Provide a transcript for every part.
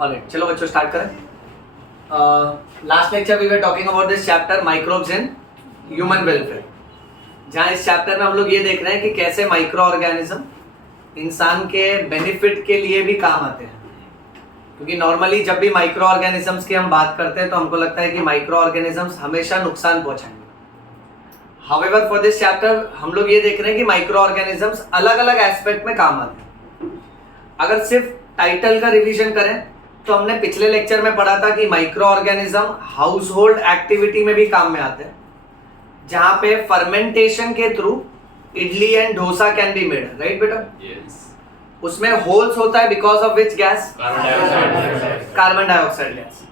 Alright, चलो बच्चों start करें. Last lecture we were talking about this chapter microbes in human welfare, जहाँ इस चैप्टर में हम लोग ये देख रहे हैं कि कैसे माइक्रो ऑर्गेनिज्म इंसान के बेनिफिट के लिए भी काम आते हैं. क्योंकि नॉर्मली जब भी माइक्रो ऑर्गेनिजम्स की हम बात करते हैं तो हमको लगता है कि माइक्रो ऑर्गेनिजम्स हमेशा नुकसान पहुंचाएंगे. हाउएवर फॉर दिस चैप्टर हम लोग ये देख रहे हैं कि माइक्रो ऑर्गेनिजम्स अलग अलग एस्पेक्ट में काम आते हैं. अगर सिर्फ टाइटल का रिवीजन करें तो हमने पिछले लेक्चर में पढ़ा था कि micro organism house hold activity में भी काम में आते हैं, जहां पे फर्मेंटेशन के through idli and dosa can be made, right बेटा? Yes. उसमें होल्स होता है because of which gas? Carbon dioxide gas.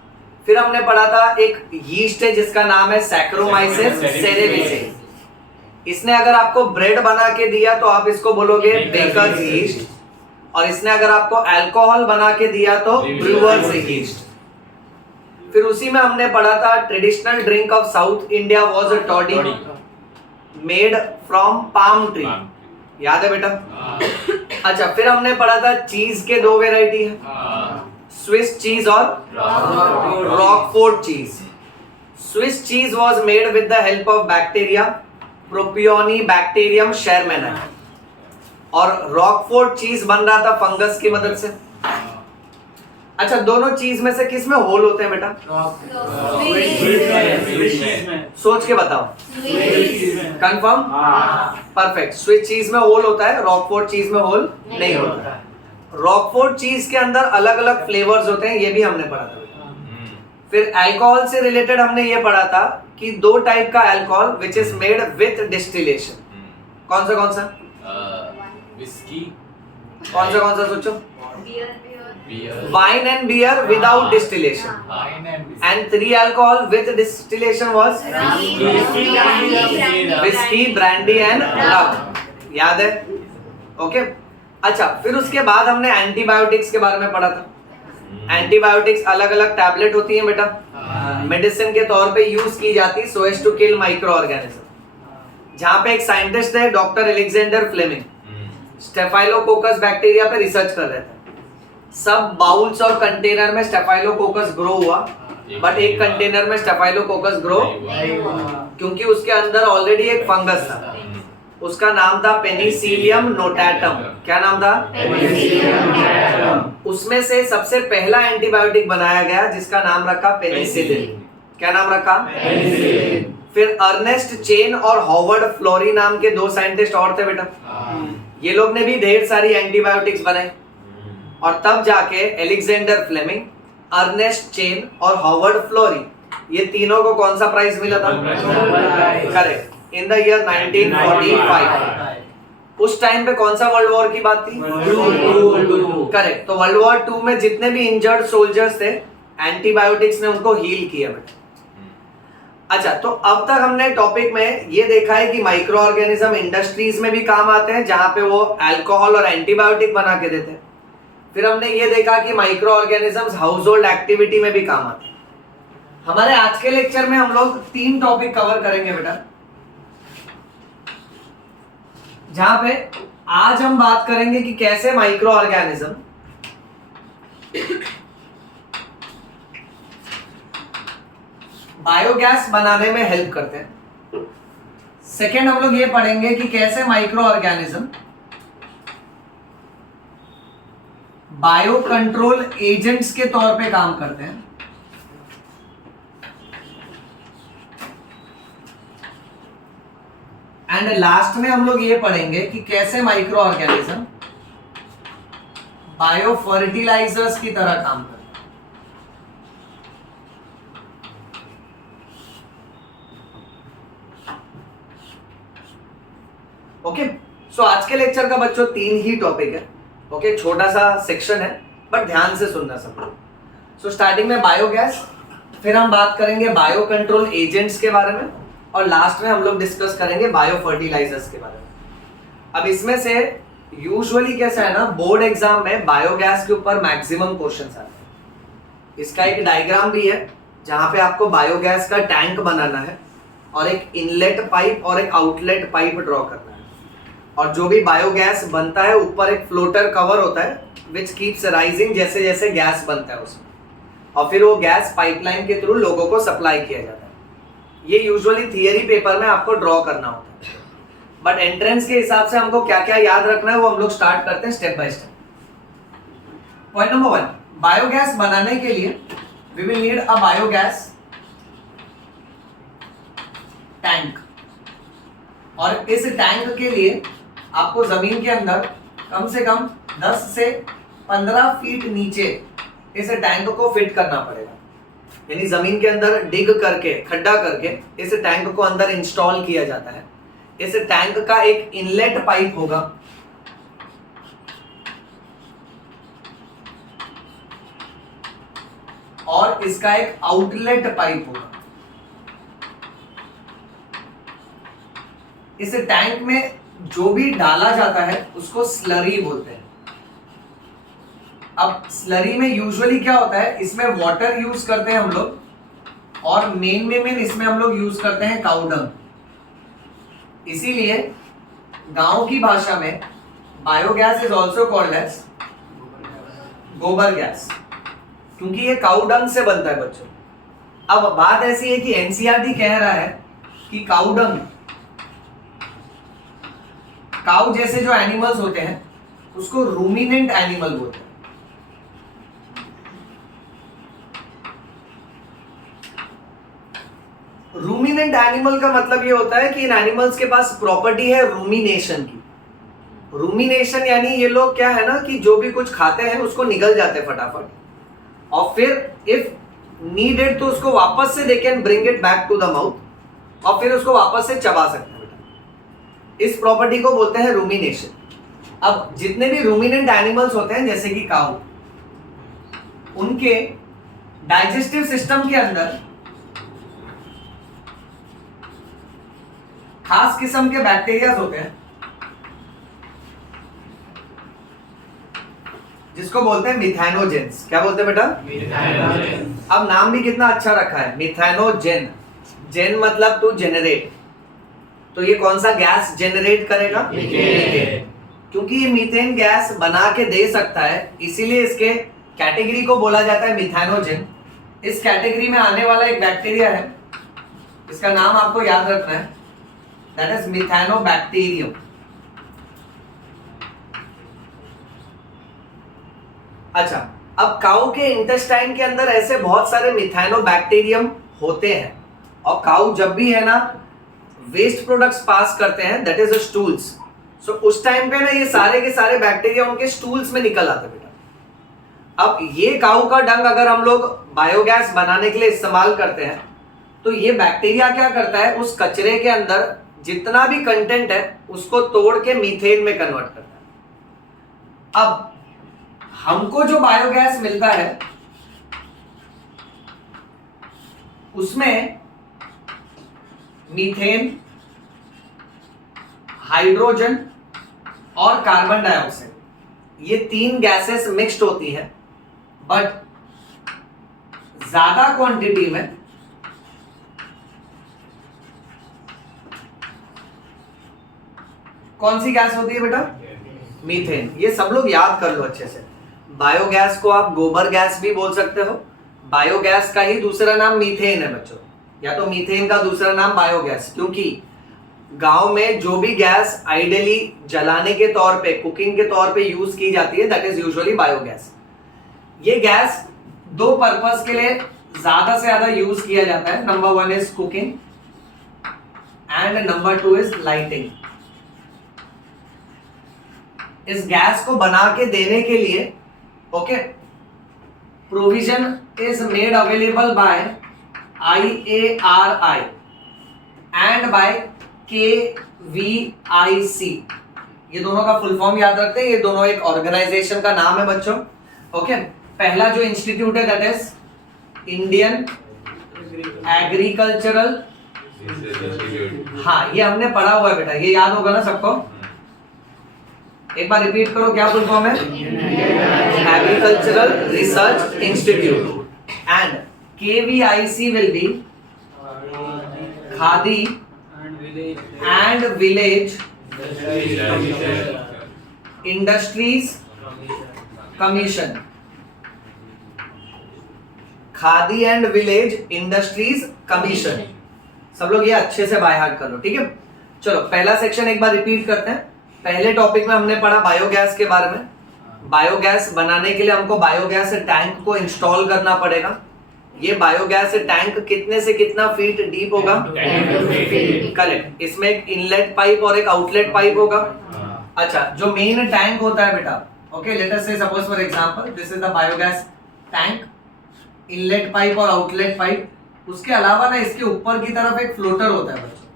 फिर हमने पढ़ा था एक यीस्ट है जिसका नाम है सैक्रोमाइसिस सेरेविसेई. इसने अगर आपको ब्रेड बना के दिया तो आप इसको बोलोगे बेकर्स यीस्ट, और इसने अगर आपको अल्कोहल बना के दिया तो ब्रूअर्स यीस्ट. फिर उसी में हमने पढ़ा था traditional drink of south India was a toddy made from palm tree. याद है बेटा? अच्छा, फिर हमने पढ़ा था चीज के दो वेराइटी है, स्विस चीज और Roquefort cheese. Swiss cheese was made with the help of bacteria propionibacterium shermanii, और रॉकफोर्ट चीज बन रहा था फंगस की मदद से. अच्छा, दोनों चीज में से किस में होल होते हैं बेटा? सोच के बताओ. कंफर्म? परफेक्ट. स्विस चीज में होल होता है, रॉकफोर्ट चीज में होल नहीं होता है. रॉकफोर्ट चीज के अंदर अलग अलग फ्लेवर्स होते हैं, ये भी हमने पढ़ा था. फिर अल्कोहल से रिलेटेड हमने ये पढ़ा था कि दो टाइप का alcohol which is made with distillation. कौन सा? विस्की. कौन सा सोचो? Wine and beer without distillation. And three alcohol with distillation was whiskey, brandy and rum. याद है? ओके. अच्छा, फिर उसके बाद हमने एंटीबायोटिक्स के बारे में पढ़ा था. एंटीबायोटिक्स अलग अलग टैबलेट होती हैं बेटा, मेडिसिन के तौर पे यूज की जाती so as to kill microorganism. जहाँ पे एक साइंटिस्ट है doctor Alexander Fleming, staphylococcus bacteria पे रिसर्च कर रहे थे. सब बाउल्स और कंटेनर में स्टेफाइलोकोकस ग्रो हुआ, बट एक कंटेनर में स्टेफाइलोकोकस ग्रो क्योंकि उसके अंदर ऑलरेडी एक फंगस था. उसका नाम था पेनिसिलियम नोटाटम. क्या नाम था? उसमें से सबसे पहला एंटीबायोटिक बनाया गया जिसका नाम रखा पेनिसिलिन. क्या नाम रखा? फिर अर्नेस्ट चेन और हॉवर्ड फ्लोरी नाम के दो साइंटिस्ट और थे बेटा. ये लोग ने भी ढेर सारी एंटीबायोटिक्स बनाई, और तब जाके एलेक्जेंडर फ्लेमिंग, अर्नेस्ट चेन और हॉवर्ड फ्लोरी, ये तीनों को कौन सा प्राइज मिला था? करेक्ट. In the year 1945. उस टाइम पे कौन सा वर्ल्ड वॉर की बात थी? करेक्ट. तो वर्ल्ड वॉर 2 में जितने भी इंजर्ड सोल्जर्स थे, एंटीबायोटिक्स ने उनको हील किया बेटा. अच्छा, तो अब तक हमने टॉपिक में ये देखा है कि माइक्रो ऑर्गेनिज्म इंडस्ट्रीज में भी काम आते हैं, जहां पे वो अल्कोहल और एंटीबायोटिक बना के देते हैं. फिर हमने ये देखा कि micro organisms house hold activity में भी काम आते हैं. हमारे आज के लेक्चर में हम लोग 3 टॉपिक कवर करेंगे बेटा, जहां पे आज हम बात करेंगे कि कैसे माइक्रो ऑर्गेनिज्म बायोगैस बनाने में हेल्प करते हैं. सेकेंड, हम लोग ये पढ़ेंगे कि कैसे micro organism bio control agents के तौर पे काम करते हैं. एंड लास्ट में हम लोग ये पढ़ेंगे कि कैसे माइक्रो ऑर्गेनिज्म बायो फर्टिलाइजर्स की तरह काम करते हैं. ओके. सो आज के लेक्चर का बच्चों 3 ही टॉपिक है. ओके, छोटा सा सेक्शन है बट ध्यान से सुनना सब. सो स्टार्टिंग में बायोगैस, फिर हम बात करेंगे बायो कंट्रोल एजेंट्स के बारे में, और लास्ट में हम लोग डिस्कस करेंगे बायो फर्टिलाइजर्स के बारे में. अब इसमें से यूजुअली कैसा है ना, बोर्ड एग्जाम में बायोगैस के ऊपर मैक्सिमम क्वेश्चंस आते हैं. इसका एक डायग्राम भी है जहां पे आपको बायोगैस का टैंक बनाना है और एक इनलेट पाइप और एक आउटलेट पाइप ड्रॉ करना है. और जो भी बायोगैस बनता है ऊपर एक फ्लोटर कवर होता है विच कीप्स राइजिंग जैसे जैसे गैस बनता है उसमें, और फिर वो गैस पाइपलाइन के थ्रू लोगों को सप्लाई किया जाता है। ये यूजुअली थियरी पेपर में आपको ड्रॉ करना होता है, बट एंट्रेंस के हिसाब से हमको क्या क्या याद रखना है वो हम लोग स्टार्ट करते हैं step by step. Point number 1, biogas बनाने के लिए we will need a biogas tank, और इस टैंक के लिए आपको जमीन के अंदर कम से कम 10 से 15 फीट नीचे इस टैंक को फिट करना पड़ेगा, यानी जमीन के अंदर डिग करके खड्डा करके इस टैंक को अंदर इंस्टॉल किया जाता है। इस टैंक का एक इनलेट पाइप होगा, और इसका एक आउटलेट पाइप होगा। इस टैंक में जो भी डाला जाता है उसको स्लरी बोलते हैं। अब स्लरी में यूजुअली क्या होता है, इसमें वाटर यूज करते हैं हम लोग, और मेन इसमें हम लोग यूज करते हैं काऊ डंग। इसीलिए गांव की भाषा में biogas is also called as gobar gas, क्योंकि ये काऊ डंग से बनता है बच्चों। अब बात ऐसी है कि एनसीईआरटी कह रहा है कि काऊ डंग, काऊ जैसे जो एनिमल्स होते हैं उसको रूमिनेंट एनिमल बोलते हैं। रूमिनेंट एनिमल का मतलब ये होता है कि इन एनिमल्स के पास प्रॉपर्टी है रूमिनेशन की। रूमिनेशन यानी ये लोग क्या है ना कि जो भी कुछ खाते हैं उसको निगल जाते हैं फटाफट, और फिर इफ नीडेड तो उसको वापस से they can bring it back to the mouth, और फिर उसको वापस से चबा सकते हैं। इस प्रॉपर्टी को बोलते हैं रूमिनेशन। अब जितने भी रूमिनेंट एनिमल्स होते हैं जैसे कि काऊ, उनके डाइजेस्टिव सिस्टम के अंदर खास किस्म के बैक्टीरिया होते हैं जिसको बोलते हैं मिथैनोजेंस। क्या बोलते हैं बेटा? मिथैनोजेंस। अब नाम भी कितना अच्छा रखा है, मिथैनोजेन। जेन मतलब टू जेनरेट, तो ये कौन सा गैस जेनरेट करेगा? मीथेन। क्योंकि ये मीथेन गैस बना के दे सकता है, इसीलिए इसके कैटेगरी को बोला जाता है मिथैनोजेन। इस कैटेगरी में आने वाला एक बैक्टीरिया है, इसका नाम आपको याद रखना है, दैट इज मिथैनोबैक्टीरियम। अच्छा, अब काऊ के इंटेस्टाइन के अंदर ऐसे बहुत सारे मिथैनोबैक्टीरियम होते हैं, और काऊ जब भी है ना वेस्ट प्रोडक्ट्स पास करते हैं, दैट इज स्टूल्स। सो उस टाइम पे ना ये सारे के सारे बैक्टीरिया उनके स्टूल्स में निकल आते बेटा। अब ये काऊ का डंग अगर हम लोग बायोगैस बनाने के लिए इस्तेमाल करते हैं, तो ये बैक्टीरिया क्या करता है, उस कचरे के अंदर जितना भी कंटेंट है उसको तोड़ के मीथेन में कन्वर्ट करता है। अब हमको जो बायोगैस मिलता है उसमें मीथेन, हाइड्रोजन और कार्बन डाइऑक्साइड, ये 3 गैसेस मिक्स्ड होती हैं, बट ज्यादा क्वांटिटी में कौन सी गैस होती है बेटा? मीथेन। ये सब लोग याद कर लो अच्छे से। बायोगैस को आप गोबर गैस भी बोल सकते हो, बायोगैस का ही दूसरा नाम मीथेन है बच्चों, या तो मीथेन का दूसरा नाम बायोगैस, क्योंकि गांव में जो भी गैस आइडियली जलाने के तौर पे, कुकिंग के तौर पे यूज की जाती है, दैट इज यूजुअली बायोगैस। ये गैस 2 पर्पस के लिए ज्यादा से ज्यादा यूज किया जाता है। Number 1 is cooking and number 2 is lighting. इस गैस को बना के देने के लिए okay provision is made available by IARI and by KVIC। ये दोनों का फुल फॉर्म याद रखते हैं, ये दोनों एक ऑर्गेनाइजेशन का नाम है बच्चों। ओके, पहला जो इंस्टीट्यूट है दैट इज इंडियन एग्रीकल्चरल, हाँ ये हमने पढ़ा हुआ है बेटा, ये याद होगा ना सबको। एक बार रिपीट करो, क्या फुल फॉर्म है? Agricultural research institute. And KVIC will be Khadi and Village industries commission, khadi and village industries commission. सब लोग ये अच्छे से बाय हार्ट कर लो, ठीक है। चलो पहला सेक्शन एक बार रिपीट करते हैं। पहले टॉपिक में हमने पढ़ा बायोगैस के बारे में। बायोगैस बनाने के लिए हमको बायोगैस टैंक को इंस्टॉल करना पड़ेगा। ये बायोगैस टैंक कितने से कितना फीट डीप होगा? करेक्ट। इसमें एक इनलेट पाइप और एक आउटलेट पाइप होगा। अच्छा, जो मेन टैंक होता है बेटा, ओके, लेट अस से suppose for example this is the biogas tank, inlet pipe और आउटलेट पाइप। उसके अलावा ना इसके ऊपर की तरफ एक फ्लोटर होता है बच्चों,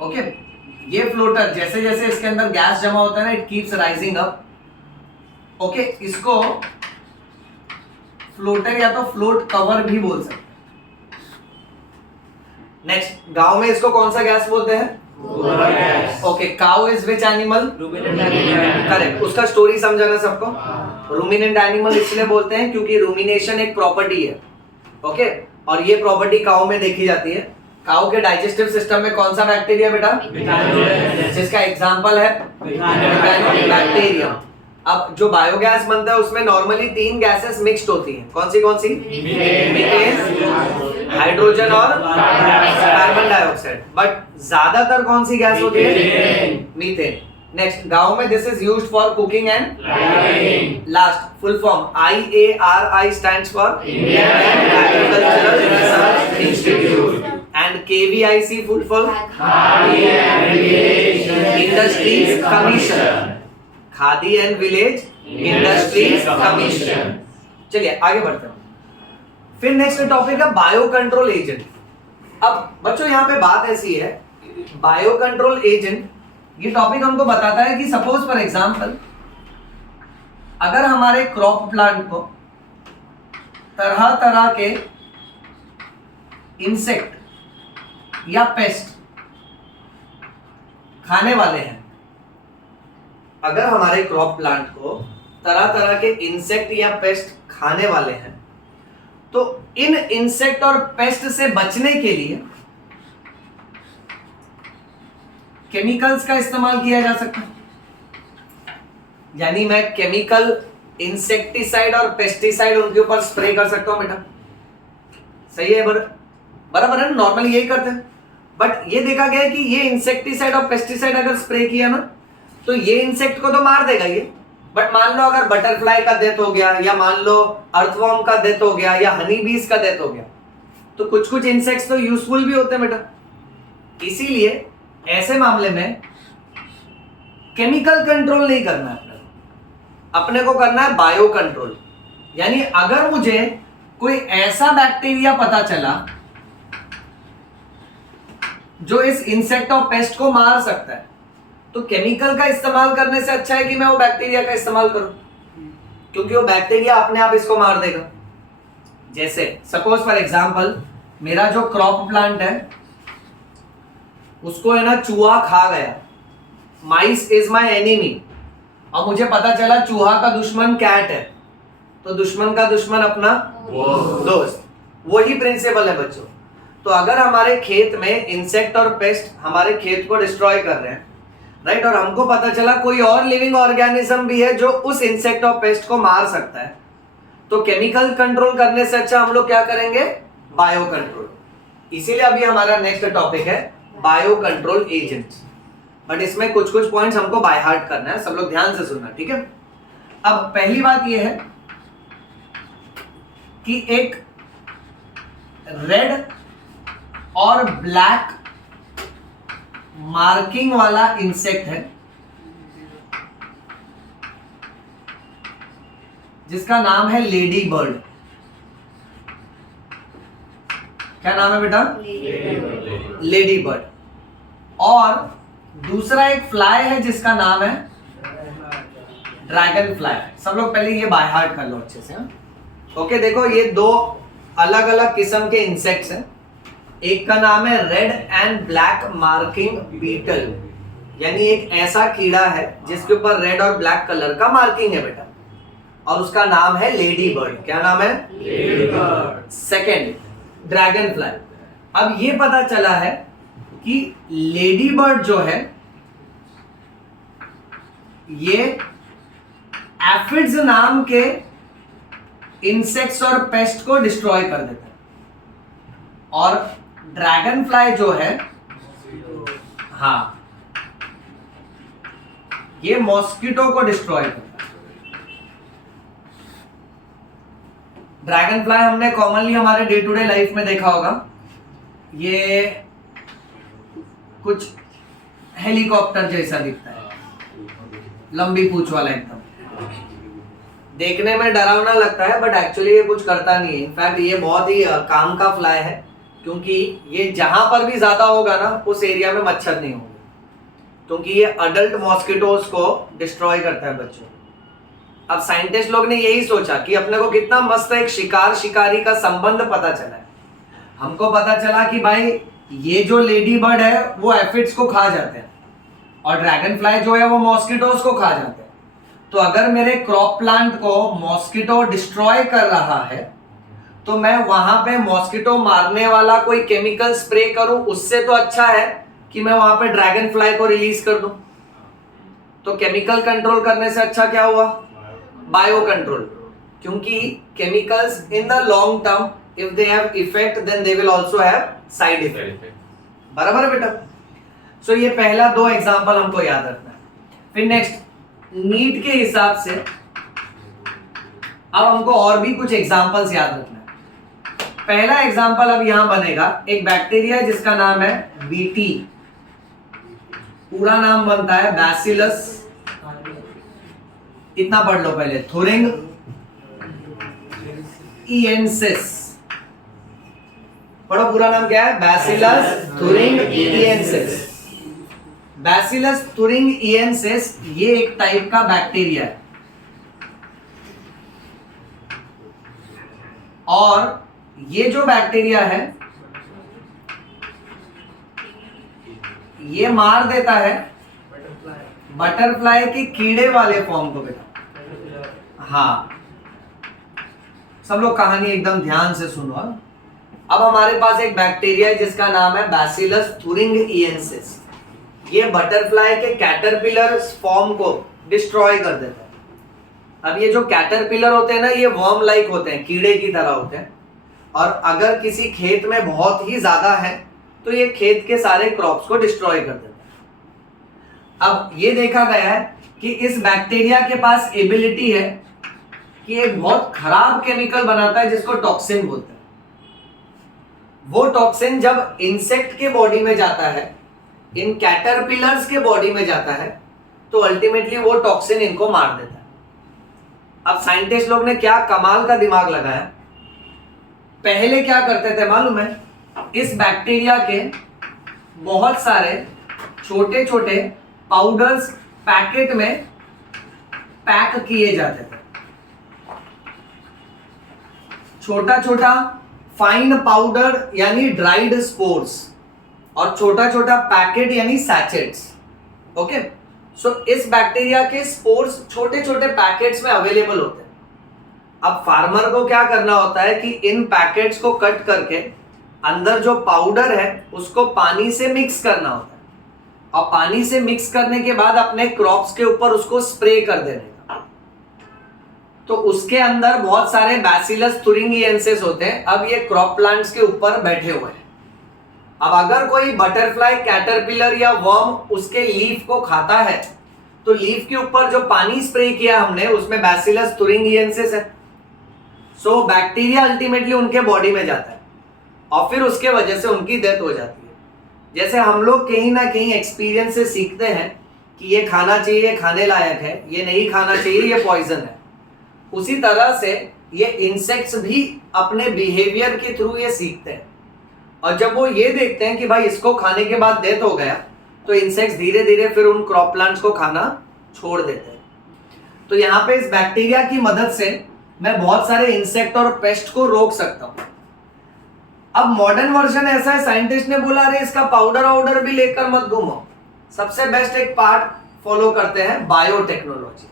ओके। ये फ्लोटर जैसे जैसे इसके अंदर गैस जमा होता है ना, it keeps rising up, okay. इसको फ्लोटर या तो फ्लोट कवर भी बोल सकते हैं। नेक्स्ट, गांव में इसको कौन सा गैस बोलते हैं? Okay, cow is which animal? Correct. उसका स्टोरी समझाना सबको। रूमिनेंट एनिमल इसलिए बोलते हैं क्योंकि रूमिनेशन एक प्रॉपर्टी है, ओके, और ये प्रॉपर्टी काउ में देखी जाती है। काउ के डाइजेस्टिव सिस्टम में कौन सा बैक्टीरिया बेटा? जिसका एग्जांपल है बैक्टीरियम। अब जो बायोगैस बनता है उसमें नॉर्मली 3 गैसेस मिक्स्ड होती हैं। कौन सी? मीथेन, हाइड्रोजन और कार्बन डाइऑक्साइड। बट ज्यादातर कौन सी गैस होती है? मीथेन। नेक्स्ट, गांव में this is used for cooking and last full form IARI stands for Indian agricultural research institute and KVIC full form industries commission, khadi and village industries commission. चलिए आगे बढ़ते हैं। फिर नेक्स्ट टॉपिक है बायो कंट्रोल एजेंट। अब बच्चों यहाँ पे बात ऐसी है, बायो कंट्रोल एजेंट ये टॉपिक हमको बताता है कि सपोज फॉर एग्जांपल अगर हमारे क्रॉप प्लांट को तरह तरह के इंसेक्ट या पेस्ट खाने वाले हैं, अगर हमारे क्रॉप प्लांट को तरह तरह के इंसेक्ट या पेस्ट खाने वाले हैं, तो इन इंसेक्ट और पेस्ट से बचने के लिए केमिकल्स का इस्तेमाल किया जा सकता है। यानी मैं केमिकल इंसेक्टिसाइड और पेस्टिसाइड उनके ऊपर स्प्रे कर सकता हूं बेटा। सही है? बराबर है ना? नॉर्मली यही करते हैं। बट ये देखा गया है कि ये इंसेक्टिसाइड और पेस्टिसाइड अगर स्प्रे किया ना, तो ये इंसेक्ट को तो मार देगा ये, बट मान लो अगर बटरफ्लाई का डेथ हो गया, या मान लो अर्थवॉर्म का डेथ हो गया, या हनी बीज का डेथ हो गया, तो कुछ कुछ इंसेक्ट्स तो यूजफुल भी होते हैं बेटा। इसीलिए ऐसे मामले में केमिकल कंट्रोल नहीं करना है अपने को करना है बायो कंट्रोल। यानी अगर मुझे कोई ऐसा बैक्टीरिया पता चला जो इस इंसेक्ट और पेस्ट को मार सकता है, तो केमिकल का इस्तेमाल करने से अच्छा है कि मैं वो बैक्टीरिया का इस्तेमाल करूं, क्योंकि वो बैक्टीरिया अपने आप इसको मार देगा। जैसे सपोज फॉर एग्जांपल मेरा जो क्रॉप प्लांट है उसको है ना चूहा खा गया, माइस इज माय एनिमी, और मुझे पता चला चूहा का दुश्मन कैट है, तो दुश्मन का दुश्मन अपना दोस्त। वही प्रिंसिपल है बच्चों। तो अगर हमारे खेत में इंसेक्ट और पेस्ट हमारे खेत को डिस्ट्रॉय कर रहे हैं, राइट, और हमको पता चला कोई और लिविंग ऑर्गेनिज्म भी है जो उस इंसेक्ट और पेस्ट को मार सकता है, तो केमिकल कंट्रोल करने से अच्छा हम लोग क्या करेंगे? Bio control. इसीलिए अभी हमारा नेक्स्ट टॉपिक है बायो कंट्रोल एजेंट्स। बट इसमें कुछ कुछ पॉइंट्स हमको बाय हार्ट करना है, सब लोग ध्यान से सुनना, ठीक है। अब पहली बात यह है कि एक रेड और ब्लैक मार्किंग वाला इंसेक्ट है जिसका नाम है लेडी बर्ड। क्या नाम है बेटा? Lady bird. और दूसरा एक फ्लाई है जिसका नाम है ड्रैगन फ्लाई। सब लोग पहले ये बाय हार्ट कर लो अच्छे से। ओके, देखो ये दो अलग अलग किस्म के इंसेक्ट्स हैं। एक का नाम है red and black marking beetle, यानी एक ऐसा कीड़ा है जिसके ऊपर रेड और ब्लैक कलर का मार्किंग है बेटा, और उसका नाम है लेडी बर्ड। क्या नाम है? Lady bird. Second dragon fly. अब ये पता चला है कि लेडी बर्ड जो है ये एफिड्स नाम के इंसेक्ट्स और पेस्ट को डिस्ट्रॉय कर देता है, और ड्रैगन फ्लाई जो है, हाँ, ये मॉस्किटो को डिस्ट्रॉय करता है। ड्रैगन फ्लाई हमने कॉमनली हमारे डे टू डे लाइफ में देखा होगा, ये कुछ हेलीकॉप्टर जैसा दिखता है, लंबी पूंछ वाला एकदम, देखने में डरावना लगता है, बट एक्चुअली ये कुछ करता नहीं है। इनफैक्ट ये बहुत ही काम का फ्लाई है, क्योंकि ये जहां पर भी ज्यादा होगा ना, उस एरिया में मच्छर नहीं होगा, क्योंकि ये अडल्ट मॉस्किटोज को डिस्ट्रॉय करता है बच्चों। अब साइंटिस्ट लोग ने यही सोचा कि अपने को कितना मस्त एक शिकार शिकारी का संबंध पता चला है। हमको पता चला कि भाई ये जो लेडी बर्ड है वो एफिड्स को खा जाते हैं, और ड्रैगन फ्लाई जो है वो मॉस्किटोज को खा जाते हैं। तो अगर मेरे क्रॉप प्लांट को मॉस्किटो डिस्ट्रॉय कर रहा है, तो मैं वहां पे मॉस्किटो मारने वाला कोई केमिकल स्प्रे करूं, उससे तो अच्छा है कि मैं वहां पे ड्रैगन फ्लाई को रिलीज कर दूं। तो केमिकल कंट्रोल करने से अच्छा क्या हुआ? बायो कंट्रोल, क्योंकि chemicals in the long term if they have effect then they will also have side effect. बराबर है बेटा? सो ये पहला दो एग्जांपल हमको याद रखना है। फिर नेक्स्ट, नीट के हिसाब से अब हमको और भी कुछ एग्जांपल्स याद रखना है। पहला एग्जांपल अब यहां बनेगा, एक बैक्टीरिया जिसका नाम है बीटी, पूरा नाम बनता है बैसिलस, इतना पढ़ लो पहले, थुरिंग इएंसिस। पढ़ो पूरा नाम क्या है? बैसिलस थुरिंग इएंसिस। बैसिलस थुरिंग इएंसिस ये एक टाइप का बैक्टीरिया है, और ये जो बैक्टीरिया है ये मार देता है बटरफ्लाई के कीड़े वाले फॉर्म को बेटा। हाँ, सब लोग कहानी एकदम ध्यान से सुनो। अब हमारे पास एक बैक्टीरिया है जिसका नाम है बैसिलस थुरिंगिएंसिस। ये बटरफ्लाई के कैटरपिलर फॉर्म को डिस्ट्रॉय कर देता है। अब ये जो कैटरपिलर होते हैं ना, ये वर्म लाइक होते हैं, कीड़े की तरह होते हैं, और अगर किसी खेत में बहुत ही ज्यादा है तो ये खेत के सारे क्रॉप्स को डिस्ट्रॉय कर देता है। अब ये देखा गया है कि इस बैक्टीरिया के पास एबिलिटी है कि एक बहुत खराब केमिकल बनाता है जिसको टॉक्सिन बोलते हैं। वो टॉक्सिन जब इंसेक्ट के बॉडी में जाता है, इन कैटरपिलर्स के बॉडी में जाता है, तो अल्टीमेटली वो टॉक्सिन इनको मार देता है। अब साइंटिस्ट लोग ने क्या कमाल का दिमाग लगाया, पहले क्या करते थे मालूम है? इस बैक्टीरिया के बहुत सारे छोटे छोटे पाउडर्स पैकेट में पैक किए जाते थे। छोटा छोटा फाइन पाउडर यानी ड्राइड स्पोर्स, और छोटा छोटा पैकेट यानी सैचेट्स। ओके, सो इस बैक्टीरिया के स्पोर्स छोटे छोटे पैकेट्स में अवेलेबल होते हैं। अब फार्मर को क्या करना होता है कि इन पैकेट्स को कट करके अंदर जो पाउडर है उसको पानी से मिक्स करना होता है, और पानी से मिक्स करने के बाद अपने क्रॉप्स के ऊपर उसको स्प्रे कर देने का। तो उसके अंदर बहुत सारे बैसिलस थुरिंगिएंसिस होते हैं। अब ये क्रॉप प्लांट्स के ऊपर बैठे हुए हैं। अब अगर कोई बटरफ्लाई, कैटरपिलर या वर्म उसके लीफ को खाता है, तो लीफ के ऊपर जो पानी स्प्रे किया हमने उसमें बैसिलस थुरिंगिएंसिस है। सो बैक्टीरिया अल्टीमेटली उनके बॉडी में जाता है, और फिर उसके वजह से उनकी डेथ हो जाती है। जैसे हम लोग कहीं ना कहीं एक्सपीरियंस से सीखते हैं कि ये खाना चाहिए, ये खाने लायक है, ये नहीं खाना चाहिए, ये पॉइजन है, उसी तरह से ये इंसेक्ट्स भी अपने बिहेवियर के थ्रू ये सीखते हैं। और जब वो ये देखते हैं कि भाई इसको खाने के बाद डेथ हो गया, तो इंसेक्ट्स धीरे धीरे फिर उन क्रॉप प्लांट्स को खाना छोड़ देते हैं। तो यहाँ पे इस बैक्टीरिया की मदद से मैं बहुत सारे इंसेक्ट और पेस्ट को रोक सकता हूँ। अब मॉडर्न वर्जन ऐसा है, साइंटिस्ट ने बोला अरे इसका पाउडर वाउडर भी लेकर मत घूमो। सबसे बेस्ट एक पार्ट फॉलो करते हैं, बायोटेक्नोलॉजी।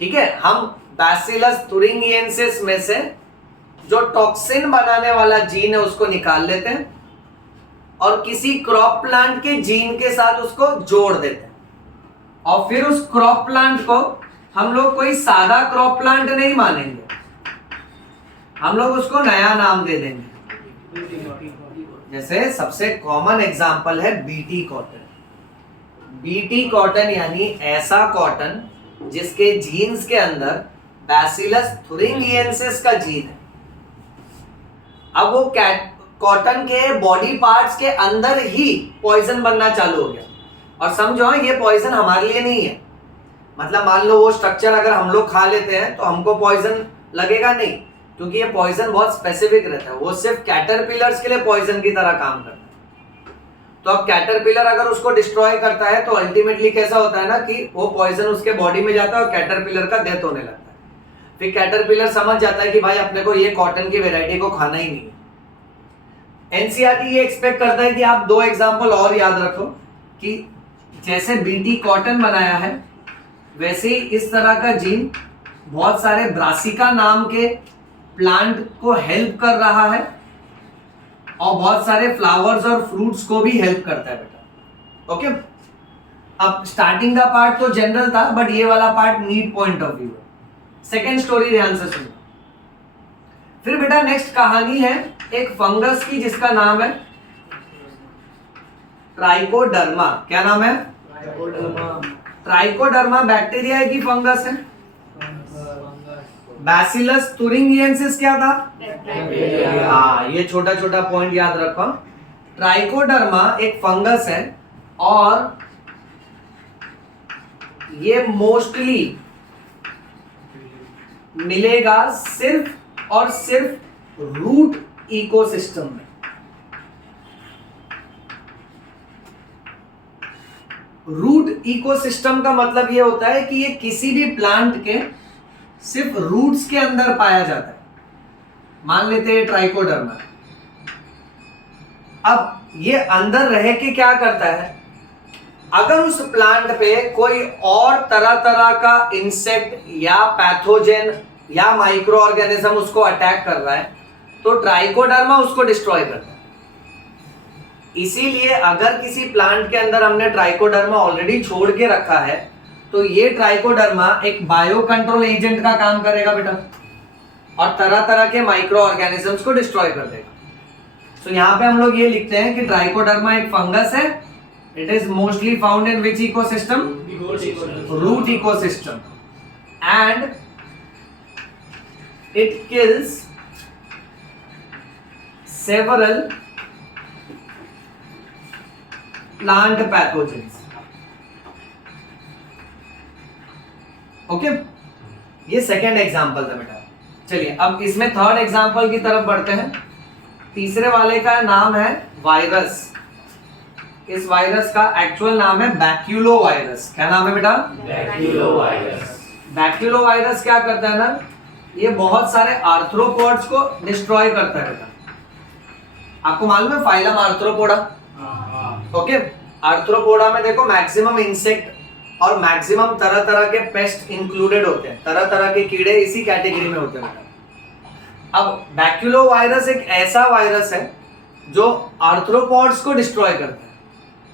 ठीक है, हम बैसिलस थुरिंगिएंसिस में से जो टॉक्सिन बनाने वाला जीन है उसको निकाल लेते हैं, और किसी क्रॉप प्लांट के जीन के साथ उसको जोड़ देते हैं, और फिर उस क्रॉप प्लांट को हम लोग कोई सादा क्रॉप प्लांट नहीं मानेंगे, हम लोग उसको नया नाम दे देंगे। जैसे सबसे कॉमन एग्जांपल है बीटी कॉटन। बीटी कॉटन यानी ऐसा कॉटन जिसके जीन्स के अंदर बैसिलस थुरिंगिएंसिस का जीन है। अब वो कॉटन के बॉडी पार्ट्स के अंदर ही पॉइजन बनना चालू हो गया। और समझो ये पॉइजन हमारे लिए नहीं है, मतलब मान लो वो स्ट्रक्चर अगर हम लोग खा लेते हैं तो हमको पॉइजन लगेगा नहीं, क्योंकि ये पॉइजन बहुत स्पेसिफिक रहता है, वो सिर्फ कैटरपिलर्स के लिए पॉइजन की तरह काम करता है। तो अब कैटरपिलर अगर उसको डिस्ट्रॉय करता है तो अल्टीमेटली कैसा होता है ना कि वो पॉइजन उसके बॉडी में जाता है और कैटरपिलर का डेथ होने लगता है। फिर कैटरपिलर समझ जाता है कि भाई अपने को ये कॉटन की वेराइटी को खाना ही नहीं है। एनसीईआरटी ये एक्सपेक्ट करता है कि आप दो एग्जांपल और याद रखो कि जैसे बीटी कॉटन बनाया है वैसे ही इस तरह का जीन बहुत सारे ब्रासिका नाम के प्लांट को हेल्प कर रहा है और बहुत सारे फ्लावर्स और फ्रूट्स को भी हेल्प करता है बेटा। ओके, अब स्टार्टिंग का पार्ट तो जनरल था, बट ये वाला part need point of view है। सेकेंड स्टोरी ध्यान से सुनना। फिर बेटा नेक्स्ट कहानी है एक फंगस की जिसका नाम है ट्राइकोडर्मा। क्या नाम है? ट्राइकोडर्मा बैक्टीरिया है कि फंगस है? बैसिलस तुरिंगिएंसिस क्या था? हाँ, ये छोटा छोटा पॉइंट याद रखो। ट्राइकोडर्मा एक फंगस है और ये मोस्टली मिलेगा सिर्फ और सिर्फ रूट इकोसिस्टम में। रूट इकोसिस्टम का मतलब ये होता है कि ये किसी भी प्लांट के सिर्फ रूट्स के अंदर पाया जाता है। मान लेते हैं ट्राइकोडर्मा, अब ये अंदर रह के क्या करता है, अगर उस प्लांट पे कोई और तरह तरह का इंसेक्ट या पैथोजेन या माइक्रो ऑर्गेनिज्म उसको अटैक कर रहा है तो ट्राइकोडर्मा उसको डिस्ट्रॉय करता है। इसीलिए अगर किसी प्लांट के अंदर हमने ट्राइकोडर्मा ऑलरेडी छोड़ के रखा है तो ये ट्राइकोडर्मा एक बायो कंट्रोल एजेंट का काम करेगा बेटा और तरह तरह के माइक्रो ऑर्गेनिजम्स को डिस्ट्रॉय कर देगा। तो यहाँ पे हम लोग ये लिखते हैं कि ट्राइकोडर्मा एक फंगस है। It is mostly found in which ecosystem? Root ecosystem. And it kills several plant pathogens. Okay, ये सेकेंड एग्जांपल था बेटा। चलिए अब इसमें थर्ड एग्जांपल की तरफ बढ़ते हैं। तीसरे वाले का नाम है वायरस। इस वायरस का एक्चुअल नाम है बैक्यूलो वायरस। क्या नाम है बेटा? बैक्यूलो वायरस। बैक्यूलो वायरस क्या करता है ना, ये बहुत सारे आर्थ्रोपोड्स को डिस्ट्रॉय करता है बेटा। आपको मालूम है फाइलम आर्थ्रोपोडा? ओके, आर्थ्रोपोडा में देखो मैक्सिमम इंसेक्ट और मैक्सिमम तरह तरह के पेस्ट इंक्लूडेड होते हैं, तरह तरह के कीड़े इसी कैटेगरी में होते हैं। अब बैक्यूलो वायरस एक ऐसा वायरस है जो आर्थ्रोपोड्स को डिस्ट्रॉय करता है।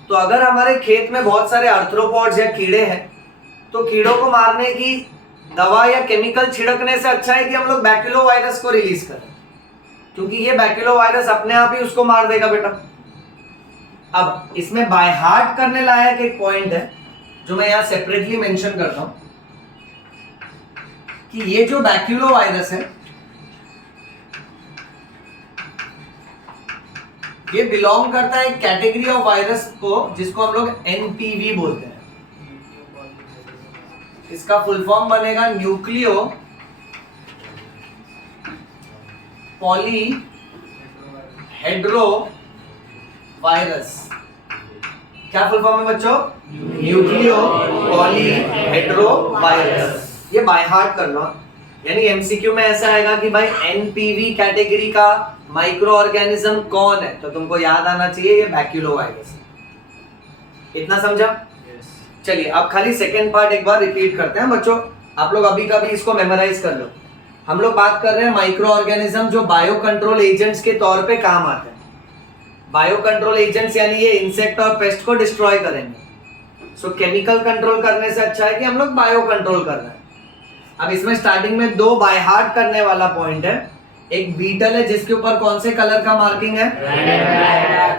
तो अगर हमारे खेत में बहुत सारे आर्थ्रोपोड्स या कीड़े हैं तो कीड़ों को मारने की दवा या केमिकल छिड़कने से अच्छा है कि हम लोग बैक्यूलो वायरस को रिलीज करें, क्योंकि ये बैक्यूलो वायरस अपने आप ही उसको मार देगा बेटा। अब इसमें बाय हार्ट करने लायक एक पॉइंट है जो मैं यहां सेपरेटली मेंशन करता हूं कि ये जो बैक्यूलो वायरस है ये बिलोंग करता है एक कैटेगरी ऑफ वायरस को जिसको हम लोग एनपीवी बोलते हैं। इसका फुल फॉर्म बनेगा न्यूक्लियो पॉली हेड्रो वायरस। क्या फुल फॉर्म है बच्चों? Nucleopolyhedrovirus. ये बाय हार्ट करना, यानी एमसीक्यू में ऐसा आएगा कि भाई एनपीवी कैटेगरी का माइक्रो ऑर्गेनिज्म कौन है, तो तुमको याद आना चाहिए ये बैक्यूलो वायरस। इतना समझा? चलिए अब खाली सेकेंड पार्ट एक बार रिपीट करते हैं बच्चों, आप लोग अभी का भी इसको मेमोराइज कर लो। हम लोग बात कर रहे हैं माइक्रो ऑर्गेनिज्म जो बायो कंट्रोल एजेंट्स के तौर पे काम आते हैं। बायो कंट्रोल एजेंट्स यानी ये इंसेक्ट और पेस्ट को डिस्ट्रॉय करेंगे। सो केमिकल कंट्रोल करने से अच्छा है कि हम लोग बायो कंट्रोल कर रहे हैं। अब इसमें स्टार्टिंग में दो बाय हार्ट करने वाला पॉइंट है। एक बीटल है जिसके ऊपर कौन से कलर का मार्किंग है?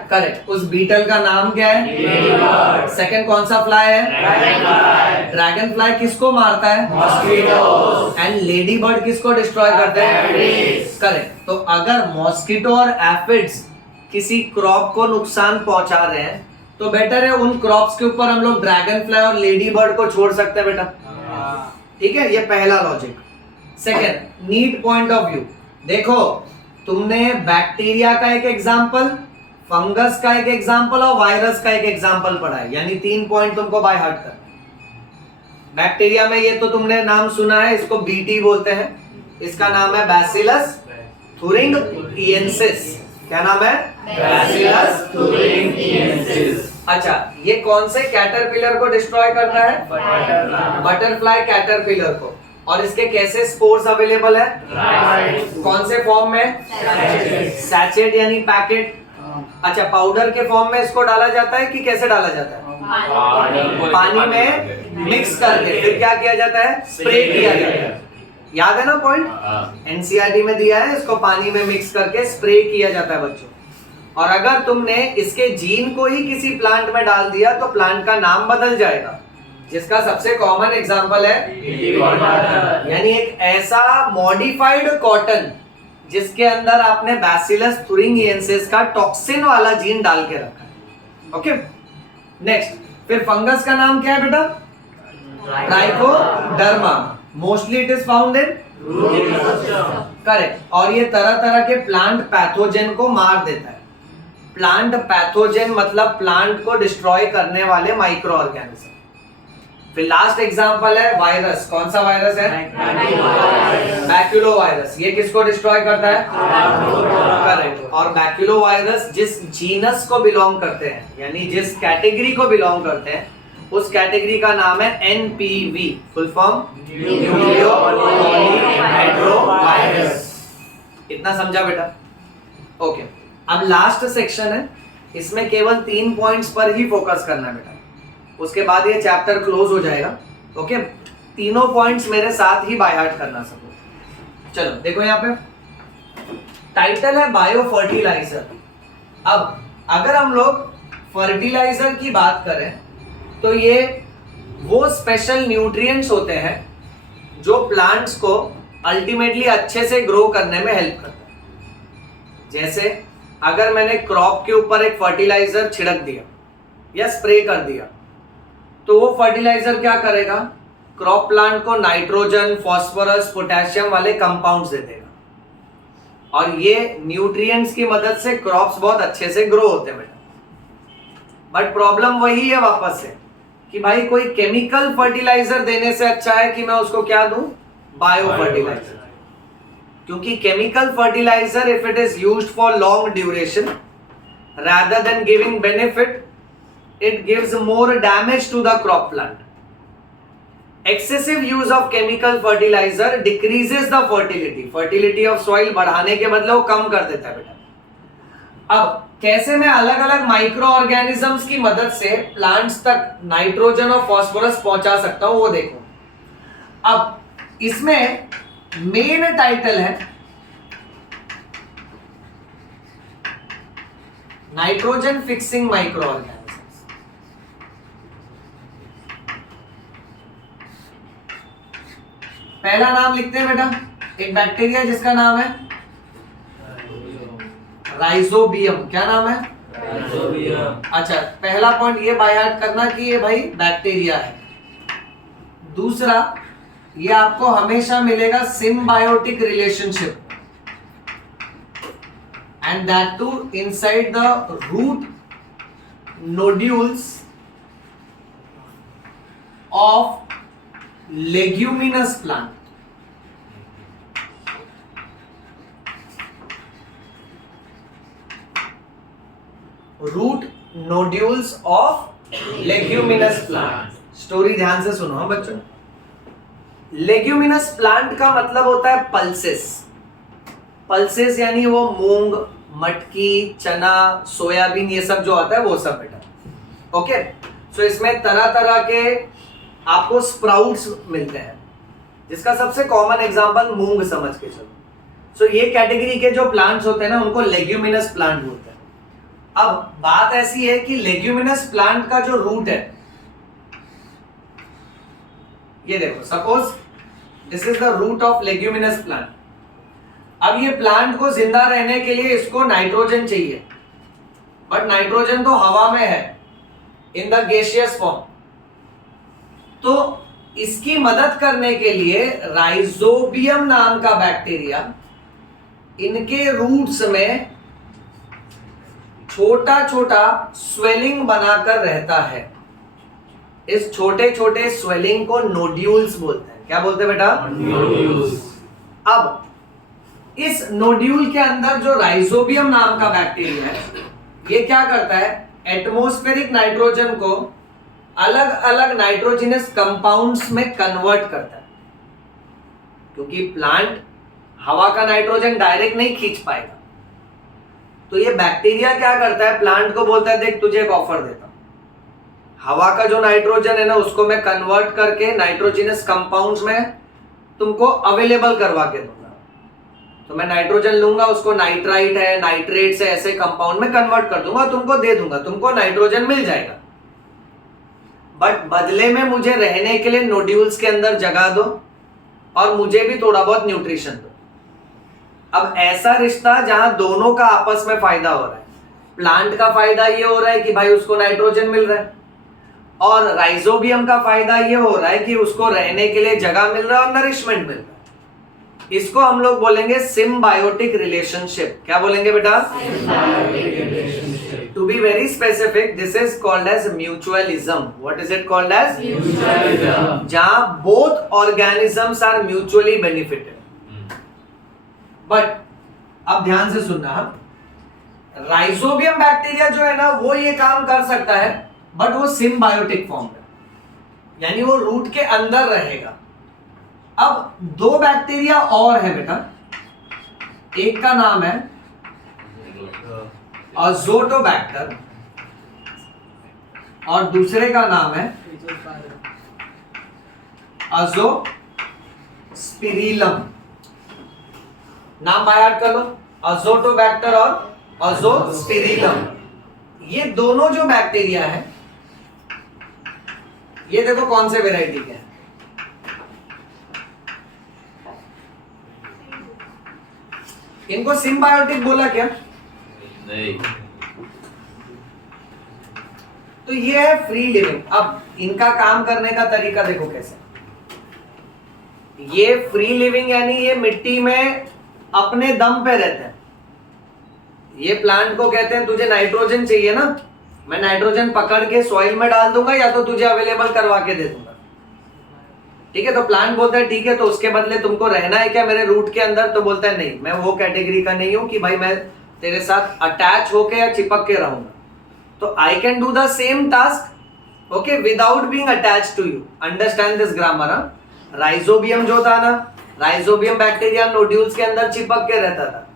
करेक्ट। उस बीटल का नाम क्या है? सेकंड कौन सा फ्लाई है? ड्रैगन फ्लाई किसको मारता है? मॉस्किटोस। एंड लेडी बर्ड किसको डिस्ट्रॉय करते हैं? करेक्ट। तो अगर मॉस्किटो और एफिड्स किसी क्रॉप को नुकसान पहुंचा रहे हैं तो बेटर है उन क्रॉप्स के ऊपर हम लोग ड्रैगन फ्लाई और लेडी बर्ड को छोड़ सकते हैं बेटा। ठीक है, ये पहला logic. Second, need point of view. देखो, तुमने बैक्टीरिया का एक एग्जांपल, फंगस का एक एग्जांपल और वायरस का एक एग्जांपल पढ़ा है, यानी 3 पॉइंट तुमको बाय हार्ट कर। बैक्टीरिया में ये तो तुमने नाम सुना है, इसको बीटी बोलते हैं। इसका नाम है बैसिलस thuringiensis। क्या नाम है? Bacillus thuringiensis। अच्छा, ये कौन से कैटरपिलर को डिस्ट्रॉय करता है? बटरफ्लाई कैटरपिलर को। और इसके कैसे स्पोर्स अवेलेबल है? कौन से फॉर्म में? सैचेट यानी पैकेट। अच्छा, पाउडर के फॉर्म में इसको डाला जाता है कि कैसे डाला जाता है? पानी में मिक्स करके फिर क्या किया जाता है? स्प्रे किया जाता है। याद है ना पॉइंट? एनसीईआरटी में दिया है, इसको पानी में मिक्स करके स्प्रे किया जाता है बच्चों। और अगर तुमने इसके जीन को ही किसी प्लांट में डाल दिया तो प्लांट का नाम बदल जाएगा, जिसका सबसे कॉमन एग्जांपल है यानी एक ऐसा मॉडिफाइड कॉटन जिसके अंदर आपने बैसिलस thuringiensis का टॉक्सिन वाला जीन डाल के रखा है। Okay, next. फिर फंगस का नाम क्या है बेटा? Trichoderma. Mostly it is found in correct. और ये तरह तरह के प्लांट पैथोजन को मार देता है। प्लांट पैथोजन मतलब प्लांट को डिस्ट्रॉय करने वाले माइक्रो ऑर्गेनिज्म। फिर लास्ट एग्जांपल है वायरस। कौन सा वायरस है? बैक्यूलो वायरस। ये किसको डिस्ट्रॉय करता है? करेक्ट। और बैक्यूलो वायरस जिस जीनस को बिलोंग करते हैं, यानी जिस कैटेगरी को बिलोंग करते हैं, उस कैटेगरी का नाम है एनपीवी, फुल फॉर्म न्यूक्लियो पॉलीहेड्रोवायरस। इतना समझा बेटा? ओके, अब लास्ट सेक्शन है, इसमें केवल 3 पॉइंट्स पर ही फोकस करना है बेटा, उसके बाद ये चैप्टर क्लोज हो जाएगा। ओके, तीनों पॉइंट्स मेरे साथ ही बाय हार्ट करना सबको। चलो देखो, यहाँ पे टाइटल है बायो फर्टिलाइजर। अब अगर हम लोग फर्टिलाइजर की बात करें तो ये वो स्पेशल न्यूट्रिएंट्स होते हैं जो प्लांट्स को अल्टीमेटली अच्छे से ग्रो करने में हेल्प करते हैं। जैसे अगर मैंने क्रॉप के ऊपर एक फर्टिलाइजर छिड़क दिया या स्प्रे कर दिया तो वो फर्टिलाइजर क्या करेगा? क्रॉप प्लांट को नाइट्रोजन, फास्फोरस, पोटेशियम वाले कंपाउंड्स दे देगा और ये न्यूट्रिएंट्स की मदद से क्रॉप्स बहुत अच्छे से ग्रो होते हैं बेटा। बट प्रॉब्लम वही है वापस से कि भाई कोई केमिकल फर्टिलाइजर देने से अच्छा है कि मैं उसको क्या दूं? Bio fertilizer. क्योंकि chemical fertilizer if it is used for long duration rather than giving benefit, it gives more damage to the crop plant. Excessive use of chemical fertilizer decreases the fertility. Fertility of soil बढ़ाने के बदले वो कम कर देता है बेटा। अब कैसे मैं अलग अलग माइक्रो ऑर्गेनिजम्स की मदद से प्लांट्स तक नाइट्रोजन और फास्फोरस पहुंचा सकता हूं वो देखो। अब इसमें मेन टाइटल है नाइट्रोजन फिक्सिंग माइक्रो ऑर्गेनिजम्स। पहला नाम लिखते हैं बेटा, एक बैक्टीरिया जिसका नाम है राइजोबियम। क्या नाम है? राइजोबियम। अच्छा, पहला पॉइंट ये बाय हार्ट करना कि ये भाई बैक्टीरिया है। दूसरा, ये आपको हमेशा मिलेगा symbiotic relationship, and that too inside the root nodules of leguminous plant. Root nodules of leguminous plant. Story ध्यान से सुनो हाँ बच्चों। लेग्यूमिनस प्लांट का मतलब होता है पल्सेस। पल्सेस यानी वो मूंग, मटकी, चना, सोयाबीन, ये सब जो आता है वो सब बेटा। ओके, सो इसमें तरह तरह के आपको स्प्राउट्स मिलते हैं, जिसका सबसे कॉमन एग्जांपल मूंग समझ के चलो। सो ये कैटेगरी के जो प्लांट्स होते हैं ना, उनको लेग्यूमिनस प्लांट बोलते हैं। अब बात ऐसी है कि लेग्यूमिनस प्लांट का जो रूट है, ये देखो, suppose this is the root of leguminous plant. अब ये प्लांट को जिंदा रहने के लिए इसको नाइट्रोजन चाहिए, बट नाइट्रोजन तो हवा में है इन द गैसियस फॉर्म। तो इसकी मदद करने के लिए राइजोबियम नाम का बैक्टीरिया इनके रूट्स में छोटा छोटा स्वेलिंग बनाकर रहता है। इस छोटे छोटे स्वेलिंग को नोड्यूल्स बोलते हैं। क्या बोलते हैं बेटा? Nodules. अब इस नोड्यूल के अंदर जो राइजोबियम नाम का बैक्टीरिया है, ये क्या करता है, एटमॉस्फेरिक नाइट्रोजन को अलग अलग नाइट्रोजनस कंपाउंड्स में कन्वर्ट करता है, क्योंकि प्लांट हवा का नाइट्रोजन डायरेक्ट नहीं खींच पाएगा। तो ये बैक्टीरिया क्या करता है, प्लांट को बोलता है देख तुझे एक ऑफर देता हूं, हवा का जो नाइट्रोजन है ना उसको मैं कन्वर्ट करके नाइट्रोजनस कंपाउंड्स में तुमको अवेलेबल करवा के दूंगा। तो मैं नाइट्रोजन लूंगा, उसको नाइट्राइट है, नाइट्रेट्स है, ऐसे कंपाउंड में कन्वर्ट कर दूंगा, तुमको दे दूंगा, तुमको नाइट्रोजन मिल जाएगा। बट बदले में मुझे रहने के लिए नोड्यूल्स के अंदर जगह दो और मुझे भी थोड़ा बहुत न्यूट्रिशन दो। अब ऐसा रिश्ता जहां दोनों का आपस में फायदा हो रहा है। प्लांट का फायदा ये हो रहा है कि भाई उसको नाइट्रोजन मिल रहा है, और राइजोबियम का फायदा ये हो रहा है कि उसको रहने के लिए जगह मिल रहा है और नरिशमेंट मिल रहा है। इसको हम लोग बोलेंगे सिम्बायोटिक रिलेशनशिप। क्या बोलेंगे बेटा? Symbiotic relationship. To be very specific, this is called as mutualism. What is it called as? Mutualism. जहां both organisms are mutually benefited. But अब ध्यान से सुनना, राइजोबियम बैक्टीरिया जो है ना वो ये काम कर सकता है, बट वो सिम्बायोटिक फॉर्म में, यानी वो रूट के अंदर रहेगा। अब दो बैक्टीरिया और है बेटा, एक का नाम है अजोटोबैक्टर और दूसरे का नाम है अजोस्पिरिलम। नाम बाय हार्ट कर लो, अजोटोबैक्टर और अजोस्पिरिलम। ये दोनों जो बैक्टीरिया है, ये देखो कौन से वैरायटी के हैं। इनको सिम्बायोटिक बोला क्या? नहीं. तो ये है फ्री लिविंग। अब इनका काम करने का तरीका देखो कैसे। ये फ्री लिविंग यानी ये मिट्टी में अपने दम पे रहते हैं। ये प्लांट को कहते हैं तुझे नाइट्रोजन चाहिए ना, मैं नाइट्रोजन पकड़ के सॉइल में डाल दूंगा या तो तुझे अवेलेबल करवा के दे दूंगा। ठीक है, तो प्लांट बोलता है ठीक है, तो उसके बदले तुमको रहना है क्या मेरे रूट के अंदर? तो बोलता है नहीं, मैं वो कैटेगरी का नहीं हूं कि भाई मैं तेरे साथ अटैच होके या चिपक के रहूंगा। तो I can do the same task okay without being attached to you. Understand this grammar. Rhizobium जो था ना, राइजोबियम बैक्टीरिया नोड्यूल्स के अंदर चिपक के रहता था,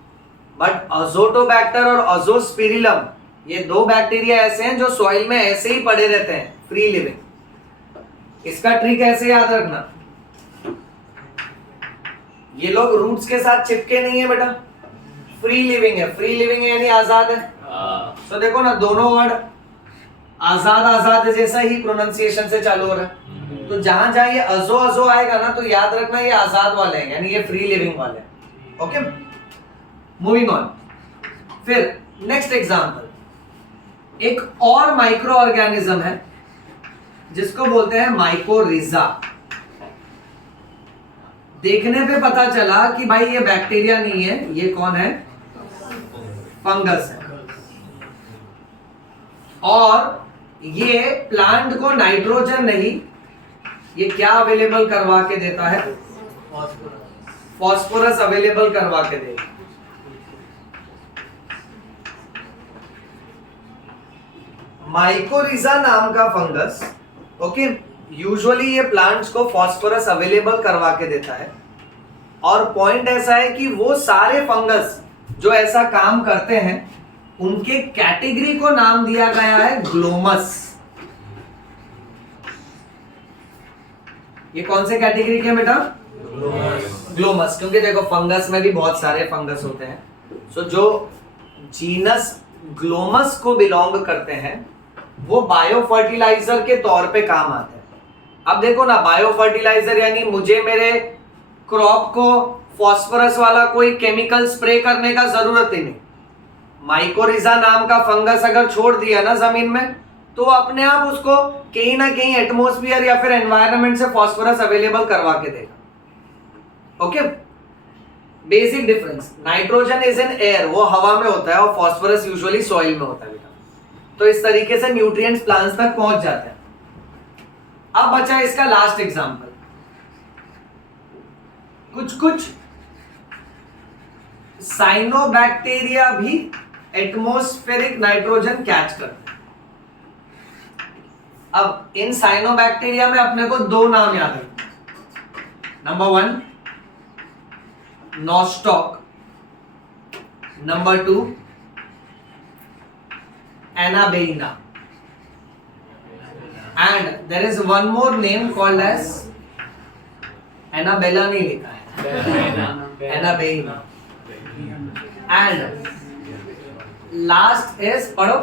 बट अजोटोबैक्टर और अजोस्पिरिलम ये दो बैक्टीरिया ऐसे हैं जो सॉइल में ऐसे ही पड़े रहते हैं, फ्री लिविंग। इसका ट्रिक ऐसे याद रखना, ये लोग रूट्स के साथ चिपके नहीं है बेटा, फ्री लिविंग है। फ्री लिविंग है यानी आजाद है। तो देखो ना, दोनों वर्ड आजाद आजाद जैसा ही प्रोनाउंसिएशन से चालू हो रहा है। तो जहां जहां ये अजो अजो आएगा ना, तो याद रखना ये आजाद वाले हैं, यानी ये फ्री लिविंग वाले हैं। Okay, moving on. फिर नेक्स्ट एग्जांपल, एक और माइक्रो ऑर्गेनिज्म है जिसको बोलते हैं माइकोरिजा। देखने पे पता चला कि भाई ये बैक्टीरिया नहीं है, ये कौन है? फंगस है। और ये प्लांट को नाइट्रोजन नहीं, ये क्या अवेलेबल करवा के देता है? फॉस्फोरस अवेलेबल करवा के देगा। माइकोरिजा नाम का फंगस ओके, यूजुअली ये प्लांट्स को फॉस्फोरस अवेलेबल करवा के देता है। और पॉइंट ऐसा है कि वो सारे फंगस जो ऐसा काम करते हैं उनके कैटेगरी को नाम दिया गया है ग्लोमस। ये कौन से कैटेगरी के हैं बेटा? ग्लोमस, क्योंकि देखो फंगस में भी बहुत सारे फंगस होते हैं। सो जो जीनस ग्लोमस को बिलोंग करते हैं वो बायो फर्टिलाइजर के तौर पे काम आते हैं। अब देखो ना, बायो फर्टिलाइजर यानी मुझे मेरे क्रॉप को फॉस्फोरस वाला कोई केमिकल स्प्रे करने का जरूरत ही नहीं। माइकोरिजा नाम का फंगस अगर छोड़ दिया ना जमीन में तो अपने आप उसको कहीं ना कहीं एटमॉस्फेयर या फिर एनवायरनमेंट से फॉस्फोरस अवेलेबल करवा के देगा। Okay, basic difference, nitrogen is in air, वो हवा में होता है, और फॉस्फोरस यूजुअली सॉइल में होता है बेटा। तो इस तरीके से न्यूट्रिएंट्स प्लांट्स तक पहुंच जाते हैं। अब बचा इसका लास्ट एग्जांपल। कुछ साइनोबैक्टीरिया भी एटमॉस्फेरिक नाइट्रोजन कैच करते हैं। अब इन साइनोबैक्टीरिया में अपने को दो नाम याद रखना। Number 1 Nostoc, number 2 Anabaena, and there is one more name called as Anabela, नहीं लिखा है, एनाबेइना, एंड लास्ट इज पढ़ो